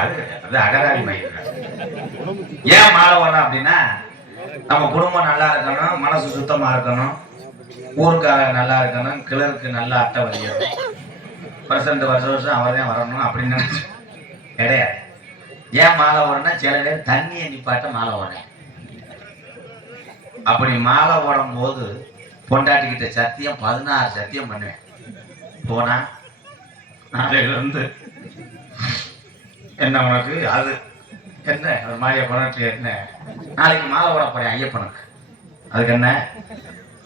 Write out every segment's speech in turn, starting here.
அது அகராதி மயிர். ஏன் மாலை ஓடுறோம் அப்படின்னா, நம்ம குடும்பம் நல்லா இருக்கணும், மனசு சுத்தமா இருக்கணும், ஊருக்காக நல்லா இருக்கணும், கிளருக்கு நல்லா அட்டை வலிக்கணும், வருஷம் அவர்தான் வரணும் அப்படின்னு நினைச்சு கிடையாது. ஏன் மாலை ஓடுனா, சில பேர் தண்ணியை நிப்பாட்ட மாலை ஓடுறேன். அப்படி மாலை ஓடும் போது பொண்டாட்டிக்கிட்ட சத்தியம் 16 சத்தியம் பண்ணுவேன். போனா நாளையில இருந்து என்ன உனக்கு அது என்ன ஒரு மாதிரியா பொண்ணு என்ன, நாளைக்கு மாலை ஓட போறேன் ஐயப்பனுக்கு, அதுக்கு என்ன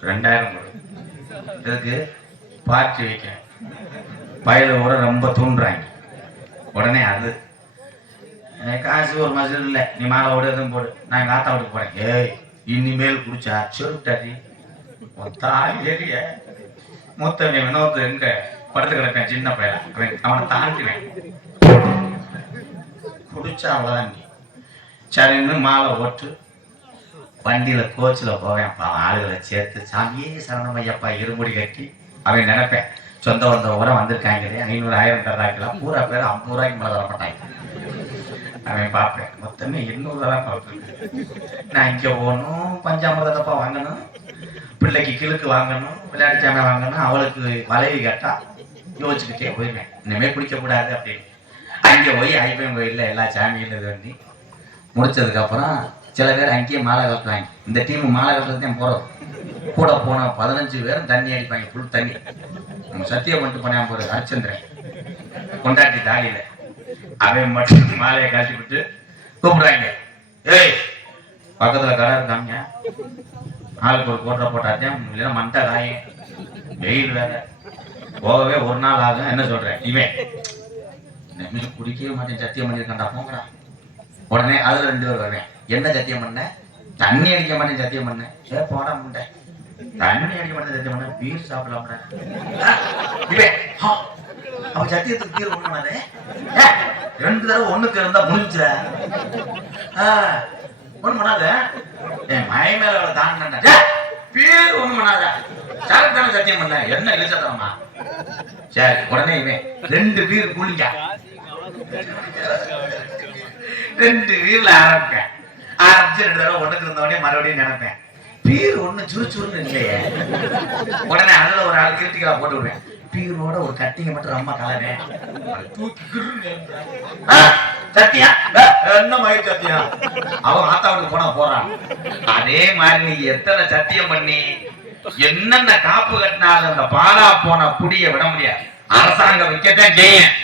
2000 கொடு, இதுக்கு பார்ட்டி வைக்கிறேன், பயில கூட ரொம்ப தூண்டுறாங்க. உடனே அது காசு ஒரு மசூல் இல்லை, நீ மாலை ஓட எதுவும் போடு, நான் எங்கள் ஆத்தா வீட்டுக்கு போறேன். ஏய் இனிமேல் குடிச்சா சொல்லிட்டாடி தாலிய மூத்தவன் வினோத்து எங்க படுத்து கிடப்பேன், சின்ன பையன் அவனை தாண்டிவேன், குடிச்சா அவ்வளோதான். நீ சரின்னு மாலை ஓட்டு வண்டியில கோச்சில் போவேன். ஆளுகளை சேர்த்து சாமியே சரணம் ஐயப்பா இருமுடி கட்டி அவன் நினைப்பேன், சொந்த வந்த ஊரை வந்திருக்காங்க 500 1000 தர்றாக்கலாம், பூரா பேர் 50 ரூபாய்க்கு மேலே தர மாட்டாங்க. அவன் பார்ப்பேன், மொத்தமே 800 தான் பார்ப்பேன். நான் இங்கே போகணும், பஞ்சாமிரத டப்பா வாங்கணும், பிள்ளைக்கு கிழக்கு வாங்கணும், விளையாட்டு சாமி வாங்கணும், அவளுக்கு வளைவி கட்டா யோசிச்சுக்கிட்டே போயிடுவேன். இனிமேல் குடிக்கக்கூடாது அப்படின்னு. அங்கே போய் ஐப்பன் கோயிலில் எல்லா சாமியும் இது பண்ணி முடிச்சதுக்கப்புறம் சில பேர் அங்கேயே மாலை கட்டுவாங்க. இந்த டீம் மாலை கட்டுறதுதான் போகிறோம். கூட போன 15 பேரும் தண்ணி அடிப்பாங்க, ஃபுல் தண்ணி. நம்ம சத்தியம் பண்ணிட்டு போனேன் போகிற ஹரிச்சந்திரன் கொண்டாட்டி தாலியில் அவன் மட்டும் மாலையை காட்டி விட்டு கூப்பிடுவாங்க. ஏய் பக்கத்தில் கடை இருக்காங்க, ஆளுக்கு ஒரு கோட்டை போட்டாச்சேன், இல்லைன்னா மண்டை காயும், வெயில் வேற, போகவே ஒரு நாள் ஆகும். என்ன சொல்றேன், இவன் குடிக்கவே மாட்டேன் சத்தியம் பண்ணியிருக்காண்டா போங்கடா. உடனே அதுல 2 பேர் வருவேன். என்ன சத்தியம் பண்ண? தண்ணி அடிக்க மாட்டேன் சத்தியம் பண்ணேன். சே போடா முண்டை, தண்ணி அடிக்க மாட்டேன் சத்தியம் பண்ண, பீர் சாப்பிடலாம். இவன் அவன் சத்தியத்துக்கு பீர் ஒண்ணு பண்ணாதே, 2 தடவை ஒண்ணுக்கு இருந்தா முடிஞ்ச ஒண்ணு பண்ணாத, என் மய மேல தாண்டா பீர் ஒண்ணு பண்ணாத, சாருக்கு தானே சத்தியம் பண்ண, என்ன இழிச்சதரமா. சரி உடனே இவன் 2 பீர் கூலிங்க, 2 பீர்ல ஆரம்பிப்பேன். ஆரம்பிச்சு 2 தடவை ஒண்ணுக்கு இருந்தவனே மறுபடியும் நினைப்பேன், பீர் ஒண்ணு சுறுச்சுறுன்னு இல்லையே. உடனே அதுல ஒரு ஆள் கிரிட்டிக்கலா போட்டு விடுவேன், பீரோட ஒரு கட்டிங்க மட்டும் ரொம்ப கலனே சத்தியா என்ன மயிர் சத்தியா, அவன் ஆத்தாவுக்கு போனா போறான். அதே மாதிரி நீ எத்தனை சத்தியம் பண்ணி என்னென்ன காப்பு கட்டினாலும் அந்த பாலா போன குடிய விட முடியாது. அரசாங்கம் விற்கத்தான் செய்யும்.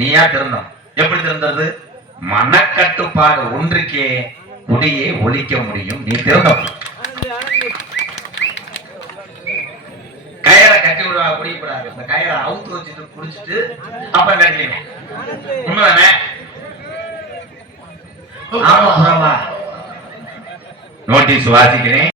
நீயா திருந்தம். எப்படி திருந்தது? மனக்கட்டுப்பாடு ஒன்றுக்கே குடியை ஒழிக்க முடியும். நீ திருந்தம். கயிறை கட்டி விடுவா, குடிக்கூடாது. அந்த கயிறை அவுத்து வச்சுட்டு குடிச்சிட்டு அப்புறம் கட்டிடுவேன். உண்மைதானே? ஆமா நோட்டீஸ் வாசிக்கிறேன்.